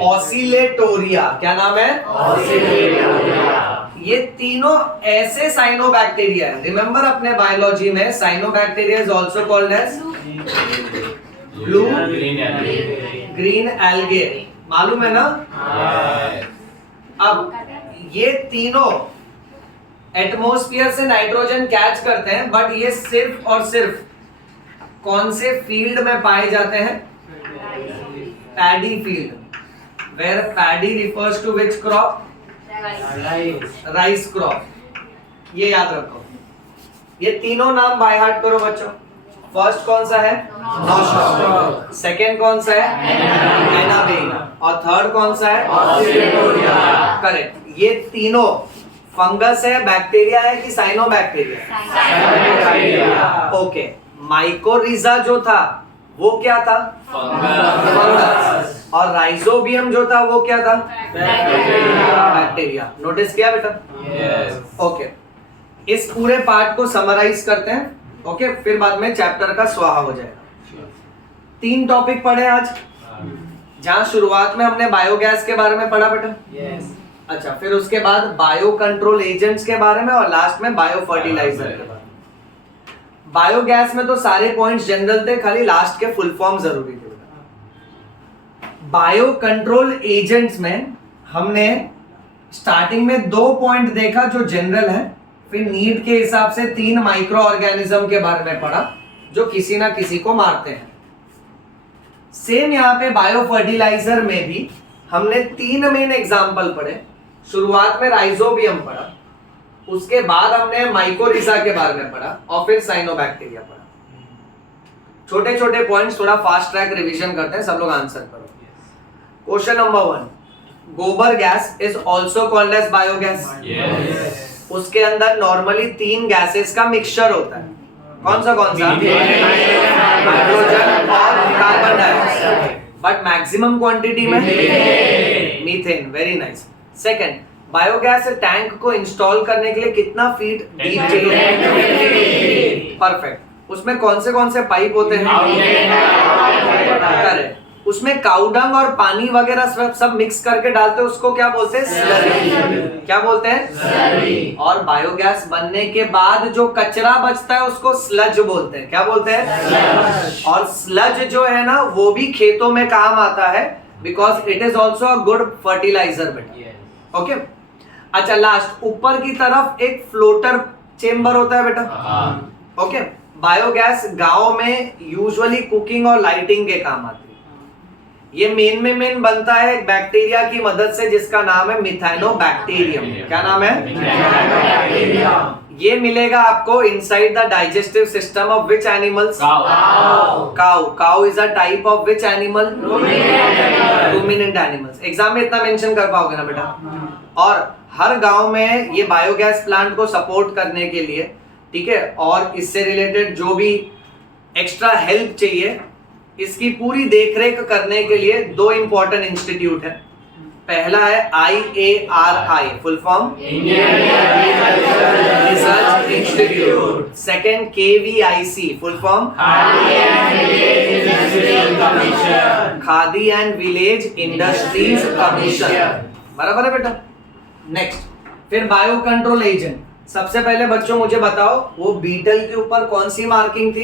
ऑसिलेटोरिया। क्या नाम है? ये तीनों ऐसे साइनोबैक्टीरिया है। रिमेंबर अपने बायोलॉजी में cyanobacteria is also called as blue green algae, मालूम है ना? अब ये तीनों एटमॉस्फेयर से नाइट्रोजन कैच करते हैं, बट ये सिर्फ और सिर्फ कौन से फील्ड में पाए जाते हैं? Paddy field, where paddy refers to which crop? Rice crop. ये याद रखो, ये तीनों नाम बाय हार्ट करो बच्चों। फर्स्ट कौन सा है? नॉस्टॉक, सेकंड कौन सा है? एनाबेइना, और थर्ड कौन सा है? ऑसिलेटोरिया। करेक्ट। ये तीनों फंगस है, बैक्टीरिया है कि साइनोबैक्टीरिया? साइनोबैक्टीरिया। ओके, माइकोरिजा जो था वो क्या था? फंगस। और राइजोबियम जो था वो क्या था? बैक्टीरिया। नोटिस किया बेटा? यस। ओके, इस पूरे पार्ट को समराइज करते हैं। ओके, फिर बाद में चैप्टर का स्वाहा हो जाएगा। 3 टॉपिक पढ़े आज, जहां शुरुआत में हमने बायोगैस के बारे में पढ़ा बेटा। यस। अच्छा, फिर उसके बाद बायो कंट्रोल एजेंट्स के बारे में, और लास्ट में बायो फर्टिलाइजर के बारे में। बायोगैस में तो सारे पॉइंट्स जनरल थे, खाली लास्ट के फुल फॉर्म जरूरी थे। बायो कंट्रोल एजेंट्स में हमने स्टार्टिंग में 2 पॉइंट देखा जो जनरल है, फिर नीड के हिसाब से 3 माइक्रो ऑर्गेनिज्म के बारे में पढ़ा जो किसी ना किसी को मारते हैं। सेम यहाँ पे बायो फर्टिलाइजर में भी हमने 3 मेन एग्जाम्पल पढ़े। शुरुआत में राइजोबियम पढ़ा, उसके बाद हमने माइकोरिजा के बारे में पढ़ा, और फिर साइनोबैक्टीरिया पढ़ा। छोटे छोटे पॉइंट्स, थोड़ा फास्ट ट्रैक रिवीजन करते हैं, सब लोग आंसर करो। Question number 1, gobar gas is also called as biogas. Yes. उसके अंदर नॉर्मली 3 गैसेस का मिक्सचर होता है। कौन सा? हाइड्रोजन और carbon dioxide, but maximum quantity में methane. Very nice. Second, biogas tank को इंस्टॉल करने के लिए कितना फीट डीप चाहिए? परफेक्ट। उसमें कौन से पाइप होते हैं? करेक्ट। उसमें काउडंग और पानी वगैरह सब मिक्स करके डालते हैं, उसको क्या बोलते हैं? स्लरी। क्या बोलते हैं? स्लरी। और बायोगैस बनने के बाद जो कचरा बचता है उसको स्लज बोलते हैं। क्या बोलते हैं? स्लज। और स्लज जो है ना वो भी खेतों में काम आता है, because it is also a good fertiliser बेटा। ओके, अच्छा, लास्ट ऊपर की तरफ एक फ्लोटर चेम्बर होता है बेटा। ओके, बायोगैस गांव में यूजुअली कुकिंग और लाइटिंग के काम आती है। ये मेन बनता है एक बैक्टीरिया की मदद से जिसका नाम है मिथाइनोबैक्टीरियम। क्या नाम है? मिथाइनोबैक्टीरियम। ये मिलेगा आपको inside the digestive system of which animals? Cow. Cow is a type of which animal? Ruminant animals. Exam में इतना मेंशन कर पाओगे ना बेटा? और हर गांव में ये बायोगैस प्लांट को सपोर्ट करने के लिए, ठीक है, और इससे रिलेटेड जो भी एक्स्ट्रा हेल्प चाहिए, इसकी पूरी देखरेख करने के लिए 2 इंपॉर्टेंट इंस्टीट्यूट है। पहला है IARI, full form Indian Agricultural research institute. Second KVIC, full form Khadi and Village Industrial Commission. Khadi and village industries commission. बराबर है बेटा। नेक्स्ट, फिर बायो कंट्रोल एजेंट। सबसे पहले बच्चों मुझे बताओ, वो बीटल के ऊपर कौन सी मार्किंग थी?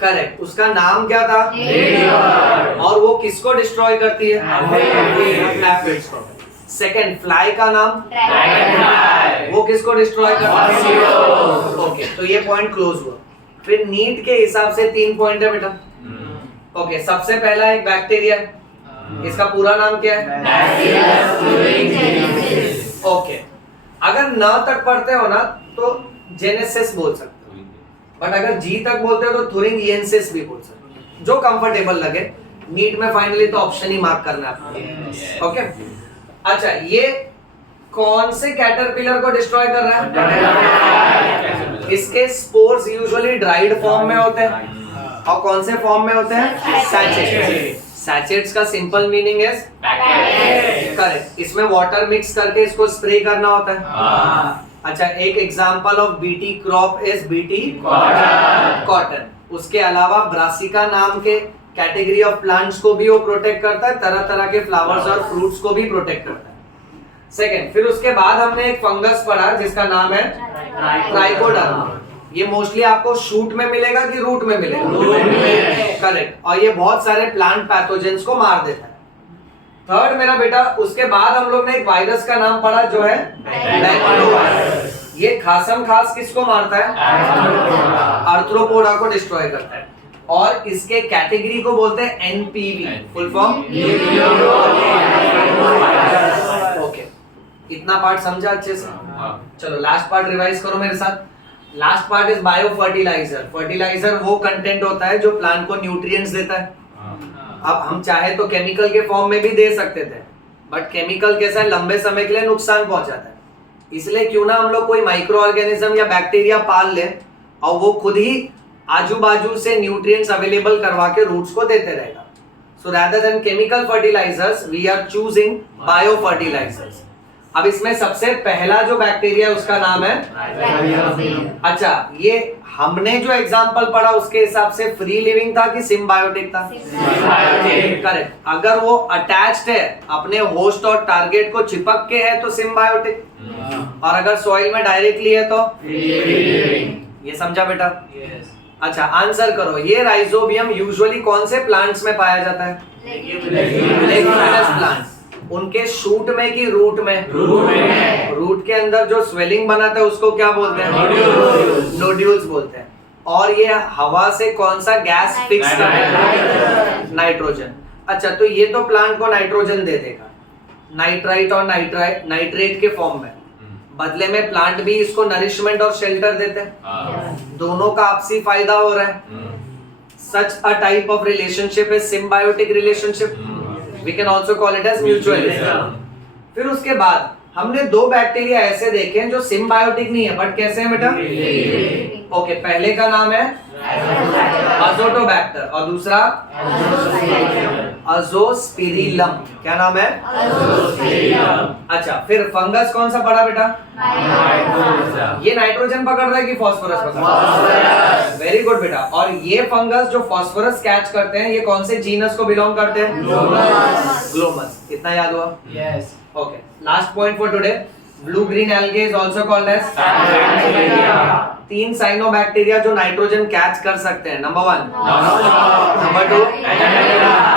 करेक्ट। उसका नाम क्या था? और वो किसको डिस्ट्रॉय करती है? एफिड्स को। सेकंड, फ्लाई का नाम? वो किसको डिस्ट्रॉय करती है? ओके, तो ये पॉइंट क्लोज हुआ। फिर नीट के हिसाब से 3 पॉइंट है बेटा। ओके, सबसे पहला एक बैक्टीरिया, इसका पूरा नाम क्या है? ओके, अगर न तक पढ़ते हो ना तो जेनेसिस बोल सकते हो, बट अगर जी तक बोलते हो तो थुरिंगिएंसिस भी बोल सकते हो, जो कंफर्टेबल लगे। नीट में फाइनली तो ऑप्शन ही मार्क करना है आपको। ओके, अच्छा, ये कौन से कैटरपिलर को डिस्ट्रॉय कर रहा है? इसके स्पोर्स यूजुअली ड्राइड फॉर्म में होते हैं, और कौन से फॉर्म में होते हैं? सैचेट्स। सैचेट्स का सिंपल मीनिंग है करेक्ट। इसमें वाटर मिक्स करके इसको स्प्रे करना होता है। अच्छा, एक example of BT crop is BT cotton. उसके अलावा ब्रासिका नाम के कैटेगरी ऑफ प्लांट्स को भी वो प्रोटेक्ट करता है, तरह तरह के फ्लावर्स और फ्रूट्स को भी प्रोटेक्ट करता है। सेकंड, फिर उसके बाद हमने एक फंगस पढ़ा जिसका नाम है ट्राइकोडर्मा। ये मोस्टली आपको शूट में मिलेगा कि रूट में मिलेगा? करेक्ट। और ये बहुत सारे प्लांट पैथोजेंस को मार देता है। थर्ड मेरा बेटा, उसके बाद हम लोग ने एक वायरस का नाम पढ़ा जो है डायक्लोवायरस। ये खासम खास किसको मारता है? आर्थ्रोपोडा को डिस्ट्रॉय करता है। और इसके कैटेगरी को बोलते हैं NPV, फुल फॉर्म। ओके, इतना पार्ट समझा अच्छे से? चलो लास्ट पार्ट रिवाइज करो मेरे साथ। Last part is bio fertiliser. Fertiliser वो कंटेंट होता है जो प्लांट को न्यूट्रिएंट्स देता है। अब हम चाहे तो केमिकल के फॉर्म में भी दे सकते थे, बट केमिकल कैसा है, लंबे समय के लिए नुकसान पहुंचाता है। इसलिए क्यों ना हम लोग कोई माइक्रो ऑर्गेनिज्म या बैक्टीरिया पाल ले और वो खुद ही आजू बाजू से न्यूट्रिएंट्स अवेलेबल करवा के रूट्स को देते रहेगा। So rather than chemical fertilizers we are choosing bio fertilizers. अब इसमें सबसे पहला जो बैक्टीरिया है उसका नाम है, अच्छा, ये हमने जो एग्जांपल पढ़ा उसके हिसाब से फ्री लिविंग था कि सिम्बायोटिक था? करेक्ट। अगर वो अटैच्ड है, अपने होस्ट और टारगेट को चिपक के है तो सिम्बायोटिक, और अगर सॉइल में डायरेक्टली है तो ये समझा बेटा? अच्छा, आंसर करो, ये राइजोबियम यूजुअली कौन से प्लांट्स में पाया जाता है? Leguminous plants. उनके शूट में कि रूट में? रूट के अंदर जो स्वेलिंग बनाता है उसको क्या बोलते हैं? नोड्यूल्स बोलते हैं। और ये हवा से कौन सा गैस फिक्स करता है? नाइट्रोजन। अच्छा, तो ये तो प्लांट को नाइट्रोजन दे देगा, नाइट्राइट और नाइट्रेट के फॉर्म में। बदले में प्लांट भी इसको नरिशमेंट और शेल्टर देते हैं। दोनों का आपसी फायदा हो रहा है। Such a type of relationship is symbiotic relationship. We can also call it as mutualism. फिर उसके बाद हमने 2 बैक्टीरिया ऐसे देखे हैं जो सिम्बायोटिक नहीं है बट कैसे हैं बेटा? ओके, पहले का नाम है अजोटोबैक्टर और दूसरा अजोस्पिरिलम। क्या नाम है? अच्छा, फिर फंगस कौन सा पढ़ा बेटा? ये नाइट्रोजन पकड़ रहा है कि फास्फोरस पकड़ रहा है? वेरी गुड बेटा। और ये फंगस जो फास्फोरस कैच करते हैं, ये कौन से जीनस को बिलोंग करते हैं? ग्लोमस। इतना याद हुआ? Yes. Okay, last point for today. Blue-green algae is also called as 3 cyanobacteria जो नाइट्रोजन कैच कर सकते हैं। Number 1, number 2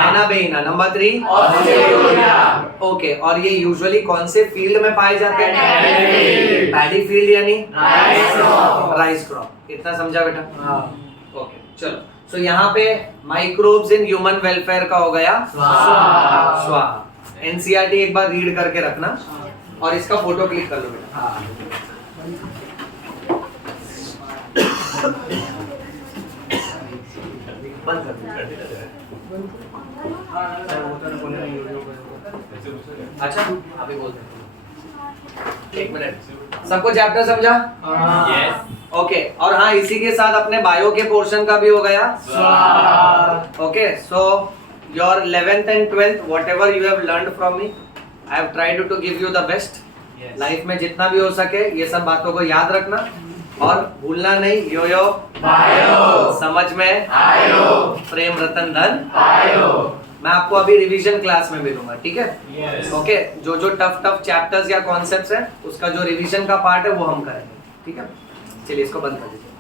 Anabaena, number 3 okay. और ये यूजुअली कौन से फील्ड में पाए जाते हैं? पैडी फील्ड यानी राइस क्रॉप। इतना समझा बेटा? ओके, चलो। सो यहाँ पे माइक्रोब्स इन ह्यूमन वेलफेयर का हो गया स्वाहा। NCERT एक बार रीड करके रखना और इसका फोटो क्लिक कर लो बेटा। बंद कर दो। अच्छा, अभी बोलते हैं। 1 मिनट। सबको चैप्टर समझा? ओके। और हाँ, इसी के साथ अपने बायो के पोर्शन का भी हो गया। Okay, so your 11th and 12th, whatever you have learned from me, I have tried to give you the best. Life में जितना भी हो सके ये सब बातों को याद रखना और भूलना नहीं। यो यो पायो, समझ में आयो, प्रेम रतन धन। पायो। मैं आपको अभी रिवीजन क्लास में मिलूंगा, ठीक है? Yes. ओके, जो टफ चैप्टर्स या कॉन्सेप्ट्स हैं उसका जो रिवीजन का पार्ट है वो हम करेंगे, ठीक है? चलिए इसको बंद कर दीजिए।